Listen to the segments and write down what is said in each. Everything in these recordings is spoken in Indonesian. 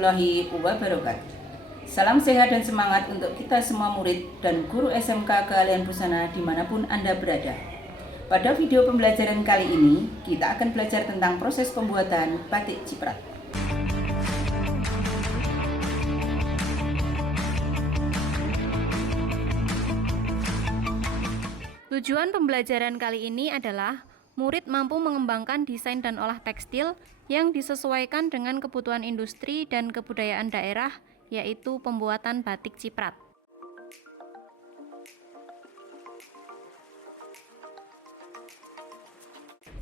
warahmatullahi wabarakatuh. Salam sehat dan semangat untuk kita semua murid dan guru SMK Keahlian Busana dimanapun Anda berada. Pada video pembelajaran kali ini, kita akan belajar tentang proses pembuatan batik ciprat. Tujuan pembelajaran kali ini adalah murid mampu mengembangkan desain dan olah tekstil yang disesuaikan dengan kebutuhan industri dan kebudayaan daerah, yaitu pembuatan batik ciprat.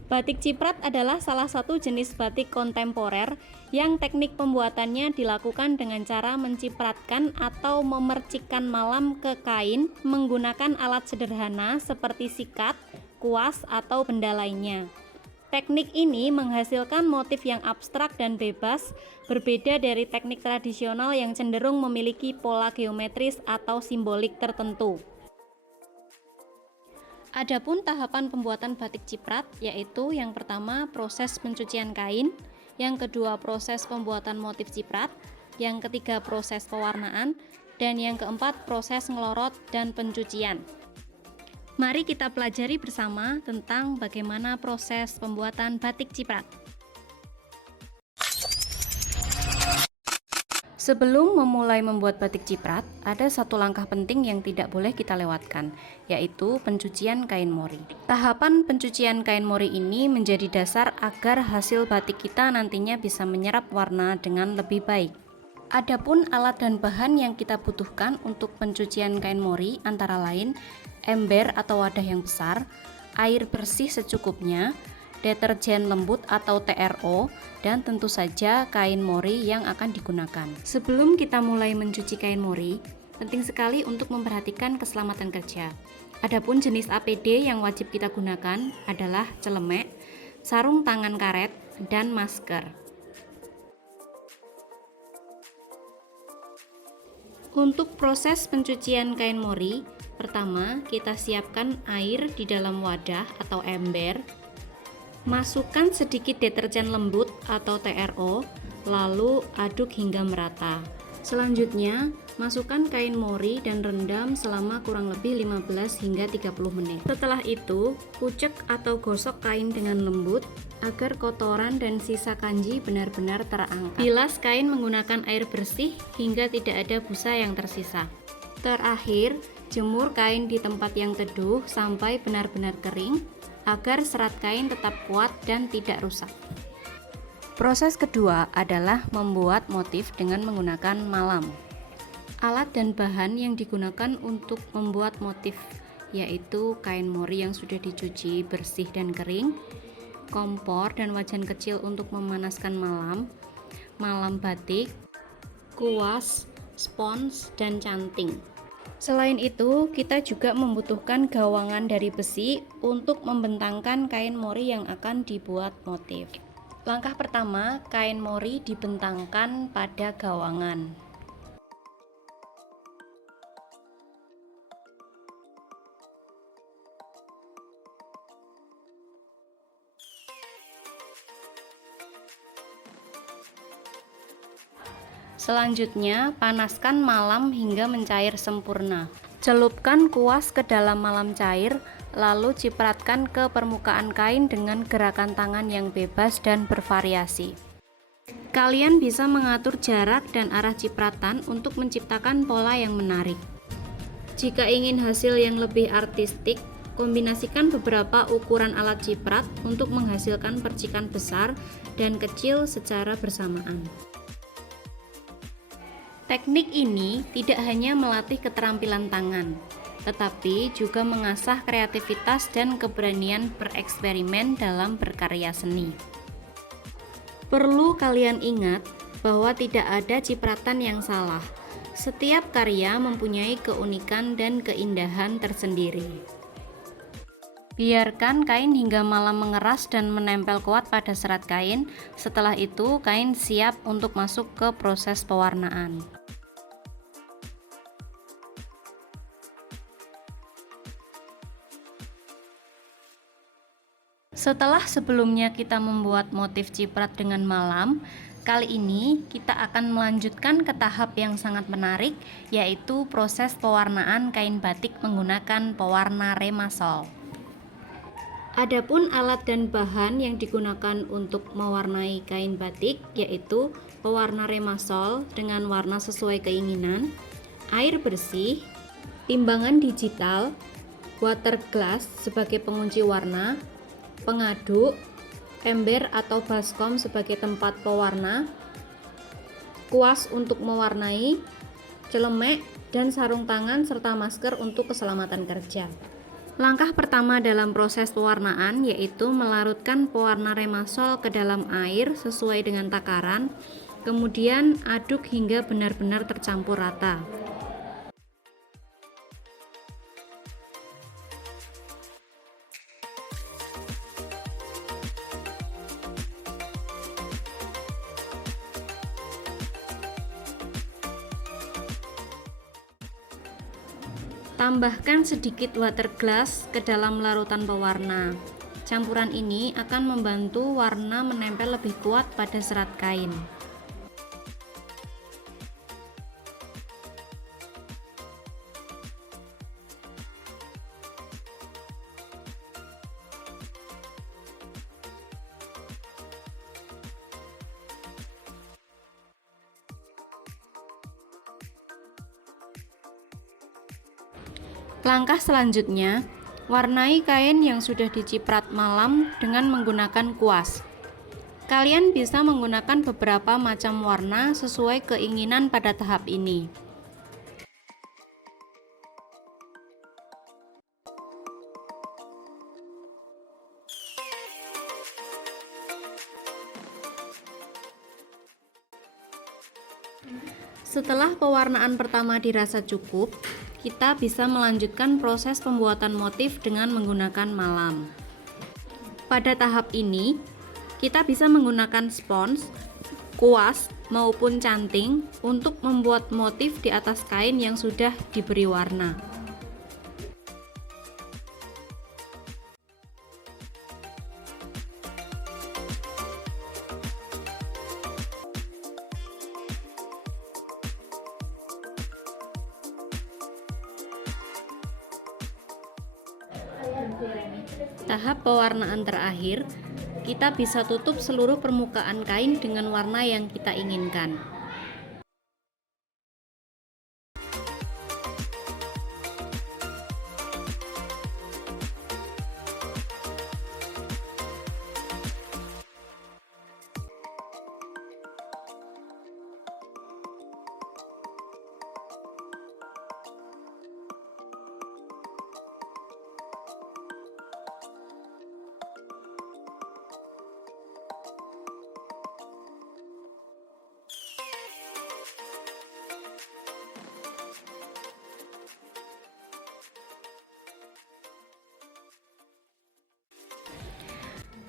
Batik ciprat adalah salah satu jenis batik kontemporer yang teknik pembuatannya dilakukan dengan cara mencipratkan atau memercikkan malam ke kain menggunakan alat sederhana seperti sikat, kuas, atau benda lainnya. Teknik ini menghasilkan motif yang abstrak dan bebas, berbeda dari teknik tradisional yang cenderung memiliki pola geometris atau simbolik tertentu. Adapun tahapan pembuatan batik ciprat, yaitu yang pertama proses pencucian kain, yang kedua proses pembuatan motif ciprat, yang ketiga proses pewarnaan, dan yang keempat proses ngelorot dan pencucian. Mari kita pelajari bersama tentang bagaimana proses pembuatan batik ciprat. Sebelum memulai membuat batik ciprat, ada satu langkah penting yang tidak boleh kita lewatkan, yaitu pencucian kain mori. Tahapan pencucian kain mori ini menjadi dasar agar hasil batik kita nantinya bisa menyerap warna dengan lebih baik. Adapun alat dan bahan yang kita butuhkan untuk pencucian kain mori antara lain ember atau wadah yang besar, air bersih secukupnya, deterjen lembut atau TRO, dan tentu saja kain mori yang akan digunakan. Sebelum kita mulai mencuci kain mori, penting sekali untuk memperhatikan keselamatan kerja. Adapun jenis APD yang wajib kita gunakan adalah celemek, sarung tangan karet, dan masker. Untuk proses pencucian kain mori, pertama kita siapkan air di dalam wadah atau ember. Masukkan sedikit deterjen lembut atau TRO, lalu aduk hingga merata. Selanjutnya, masukkan kain mori dan rendam selama kurang lebih 15 hingga 30 menit. Setelah itu, kucek atau gosok kain dengan lembut agar kotoran dan sisa kanji benar-benar terangkat. Bilas kain menggunakan air bersih hingga tidak ada busa yang tersisa. Terakhir, jemur kain di tempat yang teduh sampai benar-benar kering agar serat kain tetap kuat dan tidak rusak. Proses kedua adalah membuat motif dengan menggunakan malam. Alat dan bahan yang digunakan untuk membuat motif yaitu kain mori yang sudah dicuci bersih dan kering, kompor dan wajan kecil untuk memanaskan malam, malam batik, kuas, spons, dan canting. Selain itu, kita juga membutuhkan gawangan dari besi untuk membentangkan kain mori yang akan dibuat motif. Langkah pertama, kain mori dibentangkan pada gawangan. Selanjutnya, panaskan malam hingga mencair sempurna. Celupkan kuas ke dalam malam cair, lalu cipratkan ke permukaan kain dengan gerakan tangan yang bebas dan bervariasi. Kalian bisa mengatur jarak dan arah cipratan untuk menciptakan pola yang menarik. Jika ingin hasil yang lebih artistik, kombinasikan beberapa ukuran alat ciprat untuk menghasilkan percikan besar dan kecil secara bersamaan. Teknik ini tidak hanya melatih keterampilan tangan, tetapi juga mengasah kreativitas dan keberanian bereksperimen dalam berkarya seni. Perlu kalian ingat bahwa tidak ada cipratan yang salah. Setiap karya mempunyai keunikan dan keindahan tersendiri. Biarkan kain hingga malam mengeras dan menempel kuat pada serat kain. Setelah itu, kain siap untuk masuk ke proses pewarnaan. Setelah sebelumnya kita membuat motif ciprat dengan malam, Kali ini kita akan melanjutkan ke tahap yang sangat menarik, yaitu proses pewarnaan kain batik menggunakan pewarna Remasol. Adapun alat dan bahan yang digunakan untuk mewarnai kain batik yaitu pewarna Remasol dengan warna sesuai keinginan, air bersih, timbangan digital, water glass sebagai pengunci warna, pengaduk, ember atau baskom sebagai tempat pewarna, kuas untuk mewarnai, celemek, dan sarung tangan serta masker untuk keselamatan kerja. Langkah pertama dalam proses pewarnaan yaitu melarutkan pewarna Remasol ke dalam air sesuai dengan takaran, kemudian aduk hingga benar-benar tercampur rata. Tambahkan sedikit water glass ke dalam larutan pewarna. Campuran ini akan membantu warna menempel lebih kuat pada serat kain. Langkah selanjutnya, warnai kain yang sudah diciprat malam dengan menggunakan kuas. Kalian bisa menggunakan beberapa macam warna sesuai keinginan pada tahap ini. Setelah pewarnaan pertama dirasa cukup, kita bisa melanjutkan proses pembuatan motif dengan menggunakan malam. Pada tahap ini, kita bisa menggunakan spons, kuas, maupun canting untuk membuat motif di atas kain yang sudah diberi warna. Tahap pewarnaan terakhir, kita bisa tutup seluruh permukaan kain dengan warna yang kita inginkan.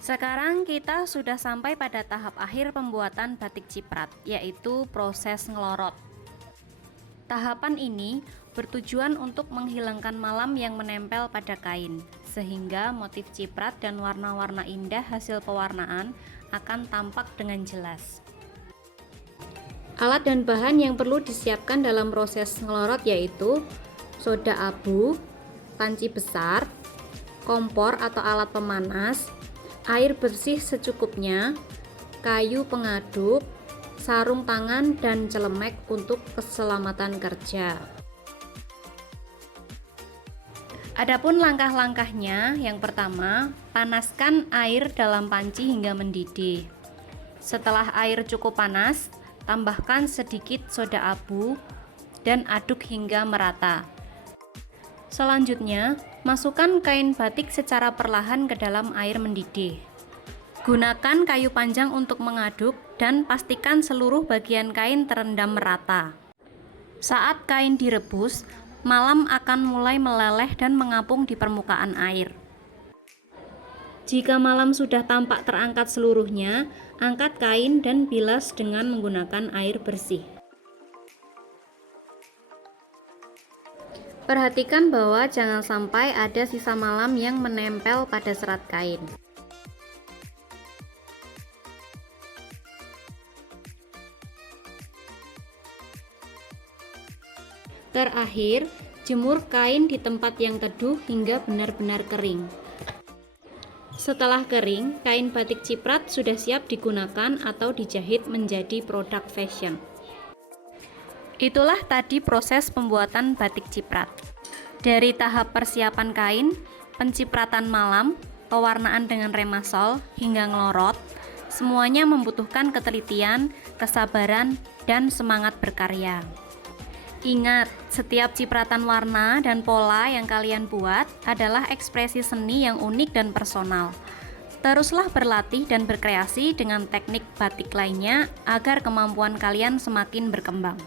Sekarang kita sudah sampai pada tahap akhir pembuatan batik ciprat, yaitu proses ngelorot. Tahapan ini bertujuan untuk menghilangkan malam yang menempel pada kain, sehingga motif ciprat dan warna-warna indah hasil pewarnaan akan tampak dengan jelas. Alat dan bahan yang perlu disiapkan dalam proses ngelorot yaitu soda abu, panci besar, kompor atau alat pemanas, air bersih secukupnya, kayu pengaduk, sarung tangan, dan celemek untuk keselamatan kerja. Adapun langkah-langkahnya, yang pertama, panaskan air dalam panci hingga mendidih. Setelah air cukup panas, tambahkan sedikit soda abu dan aduk hingga merata. Selanjutnya, masukkan kain batik secara perlahan ke dalam air mendidih. Gunakan kayu panjang untuk mengaduk dan pastikan seluruh bagian kain terendam merata. Saat kain direbus, malam akan mulai meleleh dan mengapung di permukaan air. Jika malam sudah tampak terangkat seluruhnya, angkat kain dan bilas dengan menggunakan air bersih. Perhatikan bahwa jangan sampai ada sisa malam yang menempel pada serat kain. Agar akhir, jemur kain di tempat yang teduh hingga benar-benar kering. Setelah kering, kain batik ciprat sudah siap digunakan atau dijahit menjadi produk fashion. Itulah tadi proses pembuatan batik ciprat. Dari tahap persiapan kain, pencipratan malam, pewarnaan dengan remasol, hingga ngelorot, semuanya membutuhkan ketelitian, kesabaran, dan semangat berkarya. Ingat, setiap cipratan warna dan pola yang kalian buat adalah ekspresi seni yang unik dan personal. Teruslah berlatih dan berkreasi dengan teknik batik lainnya agar kemampuan kalian semakin berkembang.